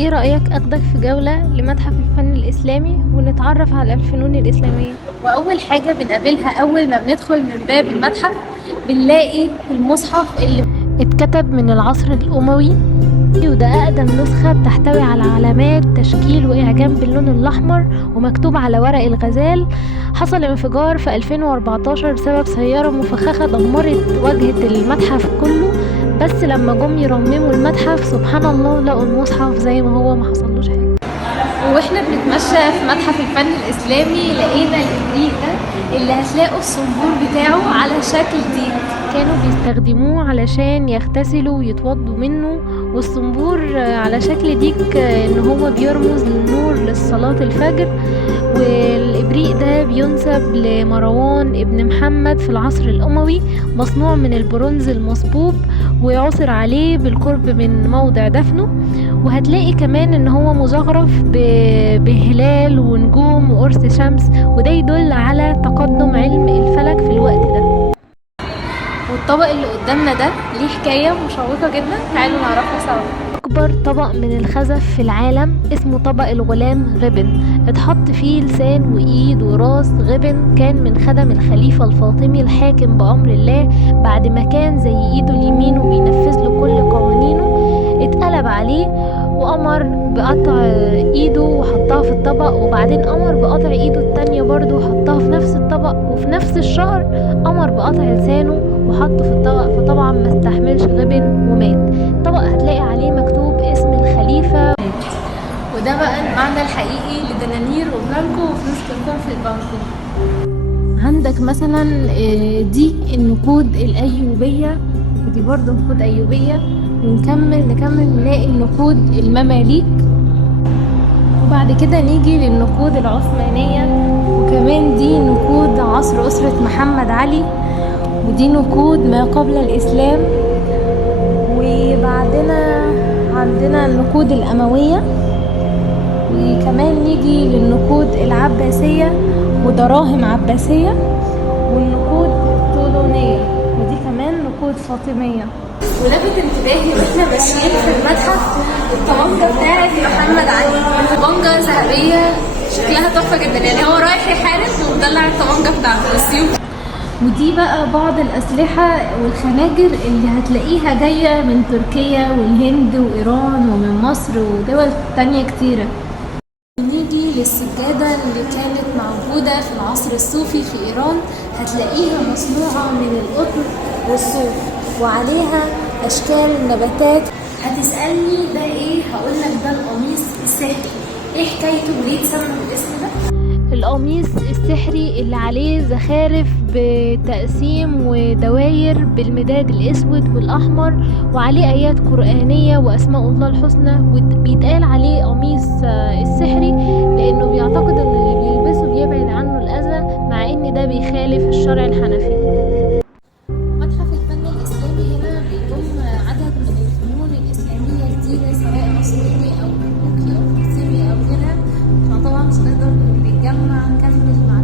ايه رأيك اخدك في جولة لمتحف الفن الاسلامي ونتعرف على الفنون الاسلامية؟ واول حاجه بنقابلها اول ما بندخل من باب المتحف بنلاقي المصحف اللي اتكتب من العصر الاموي، وده اقدم نسخة بتحتوي على علامات تشكيل واعجام باللون الاحمر ومكتوب على ورق الغزال. حصل انفجار في 2014 بسبب سيارة مفخخة دمرت واجهة المتحف كله، بس لما جم يرمموا المتحف سبحان الله لقوا المصحف زي ما هو، ما حصلوش حاجة. واحنا بنتمشى في متحف الفن الاسلامي لقينا الابريق ده اللي هتلاقوا الصنبور بتاعه على شكل ديك. كانوا بيستخدموه علشان يغتسلوا ويتوضوا منه، والصنبور على شكل ديك ان هو بيرمز للنور للصلاة الفجر. والإبريق ده بينسب لمروان ابن محمد في العصر الأموي، مصنوع من البرونز المصبوب ويعثر عليه بالقرب من موضع دفنه. وهتلاقي كمان ان هو مزخرف بهلال ونجوم وقرص شمس، وده يدل على تقدم علم الفلك في الوقت ده. والطبق اللي قدامنا ده ليه حكايه مشوقه جدا، تعالوا نعرفها سوا. أكبر طبق من الخزف في العالم اسمه طبق الغلام غبن، اتحط فيه لسان وإيد وراس غبن، كان من خدم الخليفة الفاطمي الحاكم بأمر الله، بعد ما كان زي إيده اليمين وبينفذ له كل قوانينه اتقلب عليه وأمر بقطع إيده وحطها في الطبق، وبعدين أمر بقطع إيده التانية برضه وحطها في نفس الطبق، وفي نفس الشهر أمر بقطع لسانه وحطه في الطبق، فطبعا ما استحملش غبن ومات. الطبق هتلاقي عليه مكتوب اسم الخليفة. وده بقى المعنى الحقيقي لدنانير وبلانكو وفلوس تكون في البنكو. عندك مثلا دي النقود الأيوبية، ودي برضو نقود أيوبية. نكمل نلاقي النقود المماليك، وبعد كده نيجي للنقود العثمانية، وكمان دي نقود عصر أسرة محمد علي، ودي نقود ما قبل الإسلام. وبعدنا عندنا النقود الأموية، وكمان نيجي للنقود العباسية ودراهم عباسية، والنقود الطولونية، ودي كمان نقود فاطمية. ولفت انتباهي واحنا ماشيين في المتحف الطبنجة بتاعت محمد علي، طبنجة ذهبية شكلها تحفة جدا، يعني هو رايح يحارب ومدلع الطبنجة بتاعته السيوف. ودي بقى بعض الأسلحة والخناجر اللي هتلاقيها جاية من تركيا والهند وإيران ومن مصر ودول تانية كتيرة. نيجي للسجادة اللي كانت موجودة في العصر الصوفي في إيران، هتلاقيها مصنوعة من القطن والصوف وعليها أشكال نباتات. هتسألني ده إيه؟ هقولك ده القميص السحري. إيه حكايته وليه اتسمى بالاسم ده؟ القميص السحري اللي عليه زخارف بتقسيم ودواير بالمداد الأسود والأحمر، وعليه آيات قرآنية وأسماء الله الحسنى، وبيتقال عليه قميص السحري لأنه بيعتقد أن اللي بيلبسه بيبعد عنه الأذى، مع أن ده بيخالف الشرع الحنفي. متحف الفن الإسلامي هنا بيضم عدد من الفنون الإسلامية جديدة، سواء عثماني أو مملوكي أو قاسمي أو غيرها، فطبعا مش هنقدر نتجمع نكمل مع